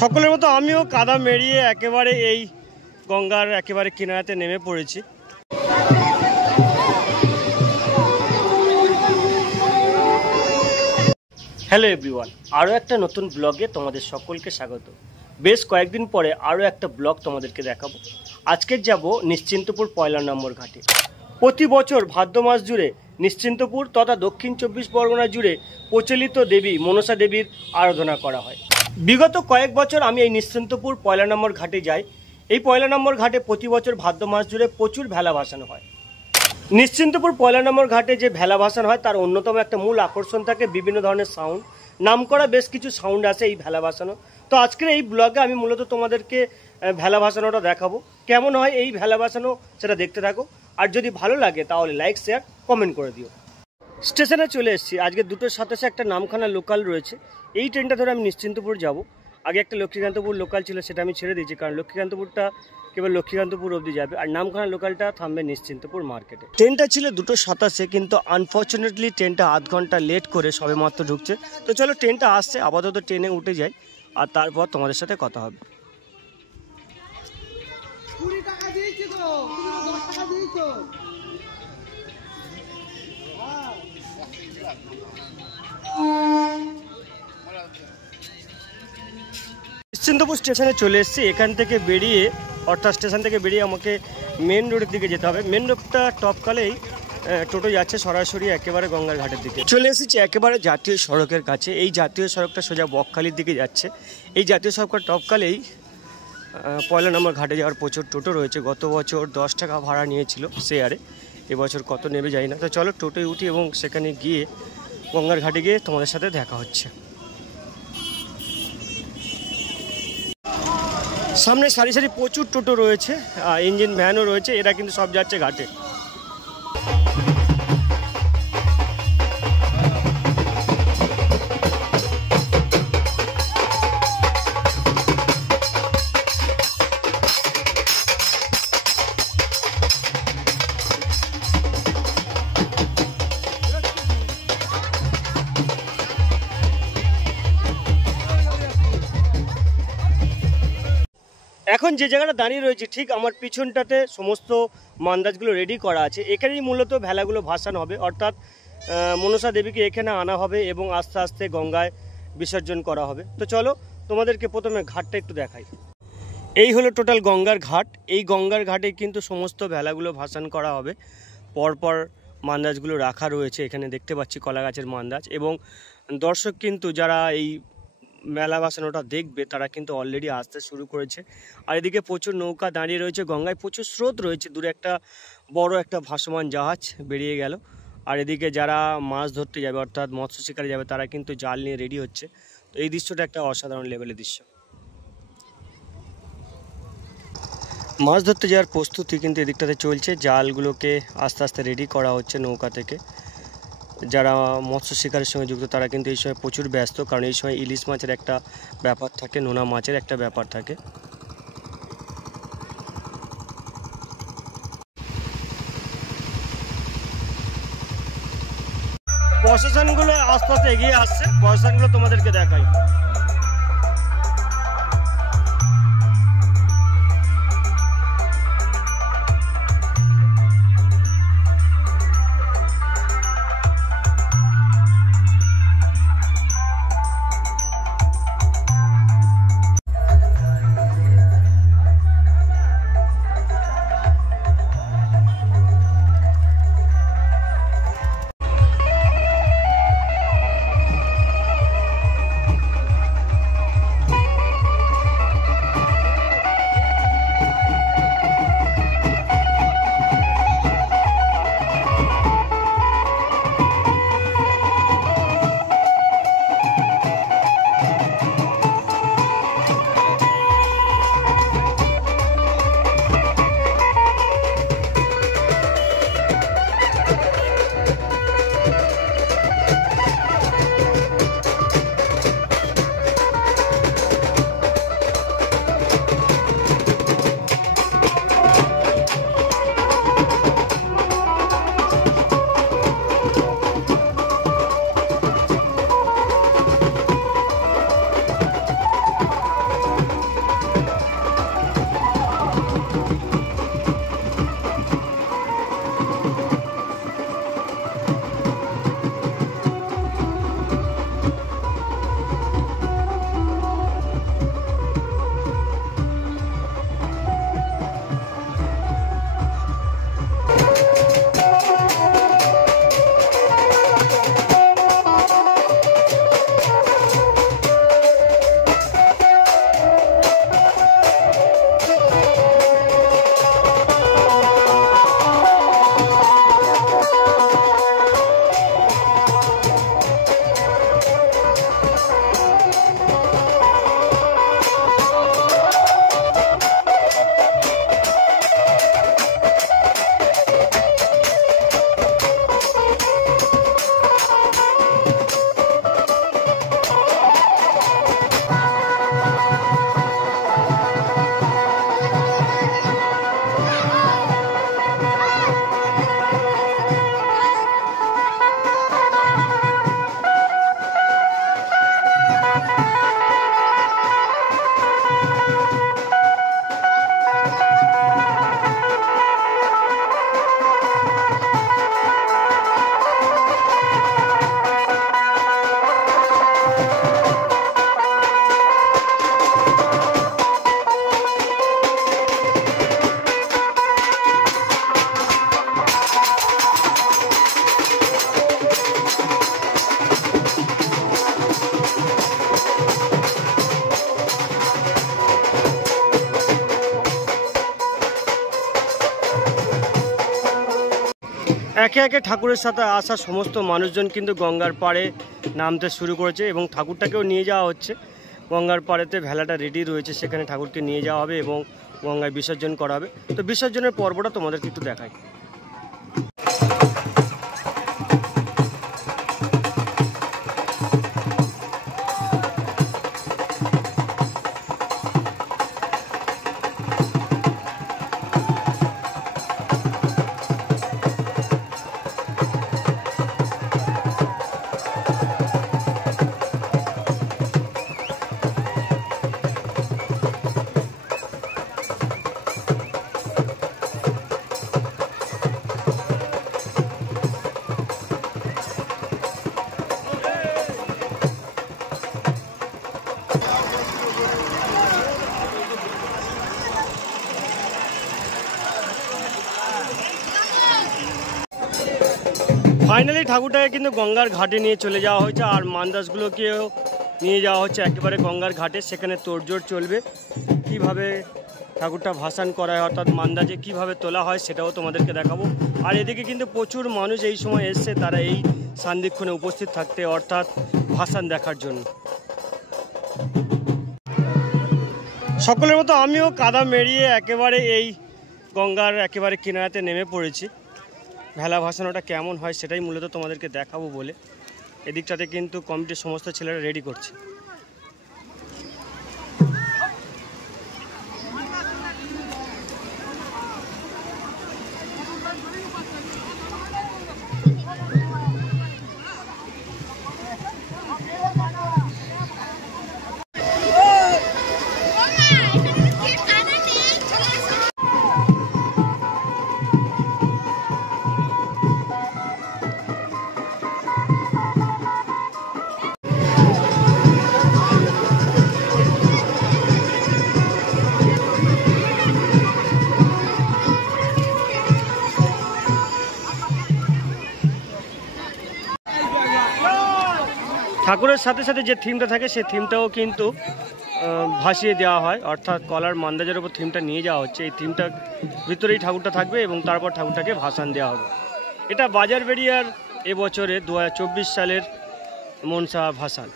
সকলের মতো আমিও কাদা মেরিয়ে একেবারে এই গঙ্গার একেবারে কিনারাতে নেমে পড়েছি। হ্যালো এভরিওয়ান, আরও একটা নতুন ব্লগে তোমাদের সকলকে স্বাগত। বেশ কয়েকদিন পরে আরও একটা ব্লগ তোমাদেরকে দেখাবো। আজকে যাব নিশ্চিন্তপুর পয়লা নম্বর ঘাটে। প্রতি বছর ভাদ্র মাস জুড়ে নিশ্চিন্তপুর তথা দক্ষিণ 24 পরগনা জুড়ে প্রচলিত দেবী মনসা দেবীর আরাধনা করা হয়। বিগত কয়েক বছর আমি এই নিশ্চিন্তপুর পয়লা নম্বর ঘাটে যাই। এই পয়লা নম্বর ঘাটে প্রতি বছর ভাদ্র মাস জুড়ে প্রচুর ভেলা ভাসানো হয়। নিশ্চিন্তপুর পয়লা নম্বর ঘাটে যে ভেলা ভাসানো হয় তার অন্যতম একটা মূল আকর্ষণ থাকে বিভিন্ন ধরনের সাউন্ড। নাম করা বেশ কিছু সাউন্ড আছে এই ভেলা ভাসানো। তো আজকের এই ব্লগে আমি মূলত তোমাদেরকে ভেলা ভাসানোটা দেখাবো। কেমন হয় এই ভেলা ভাসানো সেটা দেখতে থাকো। আর যদি ভালো লাগে তাহলে লাইক শেয়ার কমেন্ট করে দিও। স্টেশনে চলে এসেছি। আজকে 2:27 একটা নামখানা লোকাল রয়েছে। এই ট্রেনটা ধরে আমি নিশ্চিন্তপুর যাব। আগে একটা লক্ষ্মীকান্তপুর লোকাল ছিল, সেটা আমি ছেড়ে দিয়েছি, কারণ লক্ষ্মীকান্তপুরটা কেবল লক্ষ্মীকান্তপুর অবধি যাবে আর নামখানা লোকালটা থামবে নিশ্চিন্তপুর মার্কেটে। ট্রেনটা ছিল 2:27, কিন্তু আনফর্চুনেটলি ট্রেনটা আধ ঘন্টা লেট করে সবে মাত্র ঢুকছে। তো চলো ট্রেনটা আসছে, আপাতত ট্রেনে উঠে যাই আর তারপর তোমাদের সাথে কথা হবে। 20 টাকা দিয়েছি গো, 10 টাকা দিয়েছো। নিশ্চিন্তপুর স্টেশনে চলে এসেছি। এখান থেকে বেরিয়ে অর্থাৎ স্টেশন থেকে বেরিয়ে আমাকে মেন রোডের দিকে যেতে হবে। মেন রোডটা টপকালেই টোটো যাচ্ছে সরাসরি একেবারে গঙ্গার ঘাটের দিকে। চলে এসেছি একেবারে জাতীয় সড়কের কাছে। এই জাতীয় সড়কটা সোজা বকখালির দিকে যাচ্ছে। এই জাতীয় সড়কটা টপকালেই পয়লা নম্বর ঘাটে যাওয়ার প্রচুর টোটো রয়েছে। গত বছর 10 টাকা ভাড়া নিয়েছিল শেয়ারে, এবছর কত নেবে যাই না। তো চলো টোটোয় উঠি এবং সেখানে গিয়ে গঙ্গার ঘাটে গিয়ে তোমাদের সাথে দেখা হচ্ছে। সামনে সারি সারি প্রচুর টোটো রয়েছে, ইঞ্জিন ভ্যানও রয়েছে, এরা কিন্তু সব যাচ্ছে ঘাটে। এখন যে জায়গাটা দাঁড়িয়ে রয়েছে ঠিক আমার পিছনটাতে সমস্ত মান্দাজগুলো রেডি করা আছে। এখানেই মূলত ভেলাগুলো ভাসানো হবে, অর্থাৎ মনসা দেবীকে এখানে আনা হবে এবং আস্তে আস্তে গঙ্গায় বিসর্জন করা হবে। তো চলো তোমাদেরকে প্রথমে ঘাটটা একটু দেখাই। এই হলো টোটাল গঙ্গার ঘাট। এই গঙ্গার ঘাটে কিন্তু সমস্ত ভেলাগুলো ভাসান করা হবে। পরপর মান্দাজগুলো রাখা রয়েছে, এখানে দেখতে পাচ্ছি কলা গাছের মান্দাজ। এবং দর্শক কিন্তু যারা এই মেলা ভাসানোটা দেখবে তারা কিন্তু অলরেডি আসতে শুরু করেছে। আর এদিকে প্রচুর নৌকা দাঁড়িয়ে রয়েছে, গঙ্গায় প্রচুর স্রোত রয়েছে। দূরে একটা বড় একটা ভাসমান জাহাজ বেরিয়ে গেল। আর এদিকে যারা মাছ ধরতে যাবে অর্থাৎ মৎস্য শিকারে যাবে তারা কিন্তু জাল নিয়ে রেডি হচ্ছে। তো এই দৃশ্যটা একটা অসাধারণ লেভেলের দৃশ্য। মাছ ধরতে যাওয়ার প্রস্তুতি কিন্তু এদিকটাতে চলছে। জালগুলোকে আস্তে আস্তে রেডি করা হচ্ছে নৌকা থেকে। যারা মৎস্য শিকারের সঙ্গে যুক্ত তারা কিন্তু এই সময় প্রচুর ব্যস্ত, কারণ এই সময় ইলিশ মাছের একটা ব্যাপার থাকে, নোনা মাছের একটা ব্যাপার থাকে। প্রশাসনগুলো আস্তে আস্তে এগিয়ে আসছে, প্রশাসনগুলো তোমাদেরকে দেখাই। একে একে ঠাকুরের সাথে আসা সমস্ত মানুষজন কিন্তু গঙ্গার পাড়ে নামতে শুরু করেছে এবং ঠাকুরটাকেও নিয়ে যাওয়া হচ্ছে। গঙ্গার পাড়েতে ভেলাটা রেডি রয়েছে, সেখানে ঠাকুরকে নিয়ে যাওয়া হবে এবং গঙ্গায় বিসর্জন করা হবে। তো বিসর্জনের পর্বটা তোমাদেরকে একটু দেখাই। ফাইনালি ঠাকুরটাকে কিন্তু গঙ্গার ঘাটে নিয়ে চলে যাওয়া হয়েছে, আর মান্দাসগুলোকেও নিয়ে যাওয়া হচ্ছে একেবারে গঙ্গার ঘাটে। সেখানে তোড়জোড় চলবে, কিভাবে ঠাকুরটা ভাসান করা হয় অর্থাৎ মান্দাজে কিভাবে তোলা হয় সেটাও তোমাদেরকে দেখাবো। আর এদিকে কিন্তু প্রচুর মানুষ এই সময় এসছে, তারা এই সান্দিক্ষণে উপস্থিত থাকতে অর্থাৎ ভাসান দেখার জন্য। সকলের মতো আমিও কাদা মেরিয়ে একেবারে এই গঙ্গার একেবারে কিনারাতে নেমে পড়েছি। ভেলা ভাসানোটা কেমন হয় সেটাই মূলত তোমাদেরকে দেখাবো বলে এদিকটাতে কিন্তু কমিটির সমস্ত ছেলেরা রেডি করছে। ঠাকুরের সাথে সাথে যে থিমটা থাকে সেই থিমটাও কিন্তু ভাসিয়ে দেওয়া হয়, অর্থাৎ কলার মান্দাজের ওপর থিমটা নিয়ে যাওয়া হচ্ছে। এই থিমটার ভিতরেই ঠাকুরটা থাকবে এবং তারপর ঠাকুরটাকে ভাসান দেওয়া হবে। এটা বাজারবেড়িয়ার এবছরে 2024 সালের মনসা ভাসান।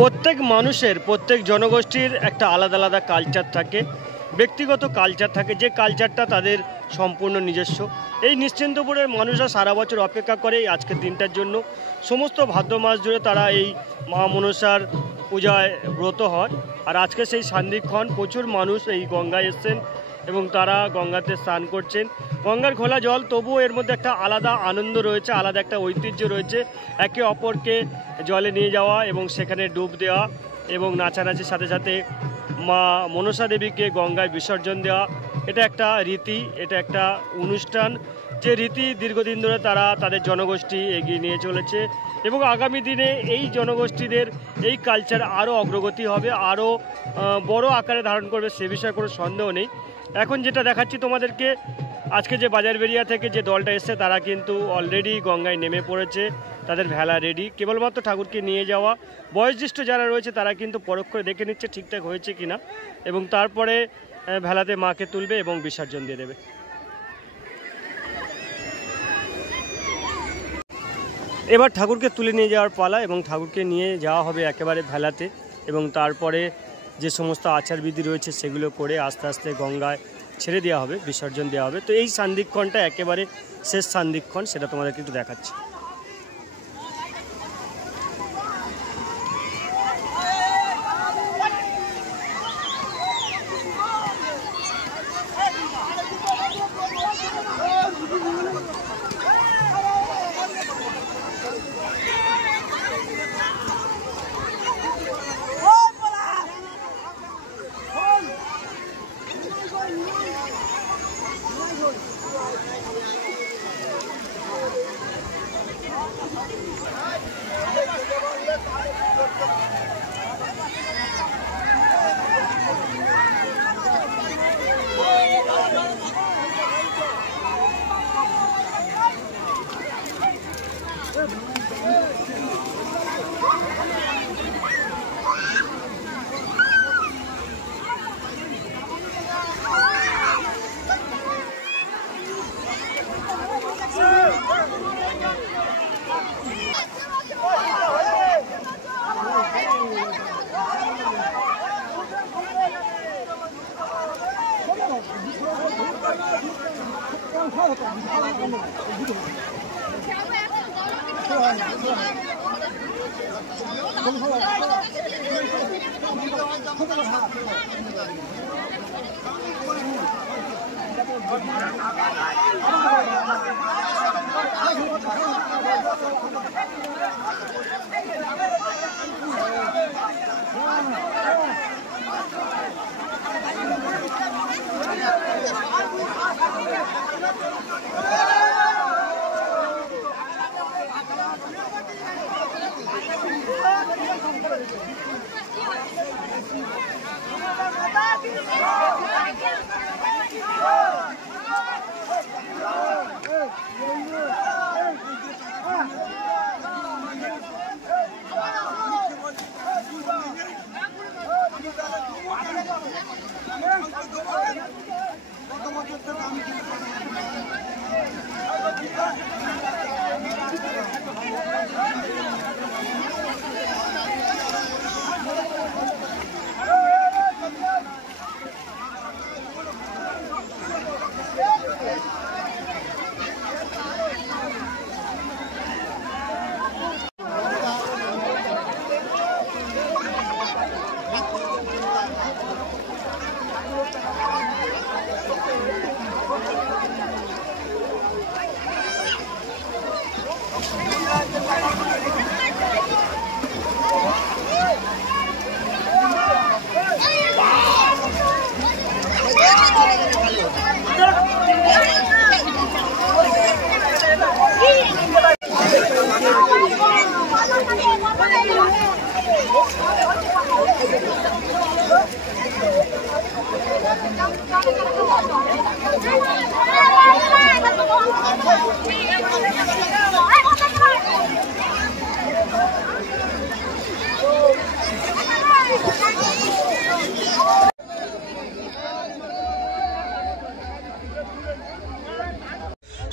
প্রত্যেক মানুষের, প্রত্যেক জনগোষ্ঠীর একটা আলাদা আলাদা কালচার থাকে, ব্যক্তিগত কালচার থাকে, যে কালচারটা তাদের সম্পূর্ণ নিজস্ব। এই নিশ্চিন্তপুরের মানুষরা সারা বছর অপেক্ষা করে এই আজকের দিনটার জন্য। সমস্ত ভাদ্র মাস জুড়ে তারা এই মা মনসার পূজায় ব্রত হয়। আর আজকে সেই সান্দিক্ষণ, প্রচুর মানুষ এই গঙ্গায় এসছেন এবং তারা গঙ্গাতে স্নান করছেন। গঙ্গার ঘোলা জল, তবুও এর মধ্যে একটা আলাদা আনন্দ রয়েছে, আলাদা একটা ঐতিহ্য রয়েছে। একে অপরকে জলে নিয়ে যাওয়া এবং সেখানে ডুব দেওয়া এবং নাচানাচির সাথে সাথে মা মনসা দেবীকে গঙ্গায় বিসর্জন দেওয়া, এটা একটা রীতি, এটা একটা অনুষ্ঠান, যে রীতি দীর্ঘদিন ধরে তারা তাদের জনগোষ্ঠী এগিয়ে নিয়ে চলেছে এবং আগামী দিনে এই জনগোষ্ঠীদের এই কালচার আরও অগ্রগতি হবে, আরও বড় আকারে ধারণ করবে, সে বিষয়ে কোনো সন্দেহ নেই। এখন যেটা দেখাচ্ছি তোমাদেরকে, আজকে যে বাজারবেড়িয়া থেকে যে দলটা এসছে তারা কিন্তু অলরেডি গঙ্গায় নেমে পড়েছে, তাদের ভেলা রেডি। কেবলমাত্র ঠাকুরকে নিয়ে যাওয়া, বয়োজ্যেষ্ঠ যারা রয়েছে তারা কিন্তু পরখ করে দেখে নিচ্ছে ঠিকঠাক হয়েছে কিনা এবং তারপরে ভেলাতে মাকে তুলবে এবং বিসর্জন দিয়ে দেবে। এবার ঠাকুরকে তুলে নিয়ে যাওয়ার পালা এবং ঠাকুরকে নিয়ে যাওয়া হবে একেবারে ভেলাতে এবং তারপরে যে সমস্ত আচারবিধি রয়েছে সেগুলো করে আস্তে আস্তে গঙ্গায় ছেড়ে দেওয়া হবে, বিসর্জন দেওয়া হবে। তো এই সান্দিক্ষণটা একেবারে শেষ সান্দিক্ষণ, সেটা তোমাদেরকে একটু দেখাচ্ছি।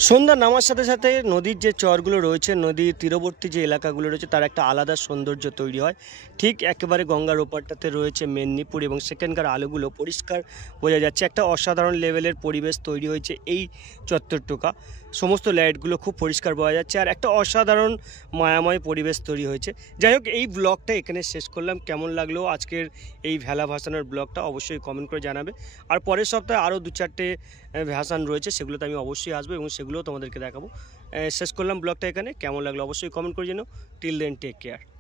সন্ধ্যা নামার সাথে সাথে নদীর যে চরগুলো রয়েছে, নদীর তীরবর্তী যে এলাকাগুলো রয়েছে, তার একটা আলাদা সৌন্দর্য তৈরি হয়। ঠিক একেবারে গঙ্গার ওপারটাতে রয়েছে মেদিনীপুর এবং সেখানকার আলোগুলো পরিষ্কার বোঝা যাচ্ছে। একটা অসাধারণ লেভেলের পরিবেশ তৈরি হয়েছে এই চত্বরটোকা। সমস্ত লাইটগুলো খুব পরিষ্কার বোঝা যাচ্ছে আর একটা অসাধারণ মায়াময় পরিবেশ তৈরি হয়েছে। যাই হোক, এই ব্লগটা এখানে শেষ করলাম। কেমন লাগলো আজকের এই ভেলা ভাসানের ব্লগটা অবশ্যই কমেন্ট করে জানাবে। আর পরের সপ্তাহে আরও 2-4টে ভাসান রয়েছে, সেগুলোতে আমি অবশ্যই আসবো এবং সেগুলোও তোমাদেরকে দেখাবো। শেষ করলাম ব্লগটা এখানে। কেমন লাগলো অবশ্যই কমেন্ট করে জানাও। Till then, take care.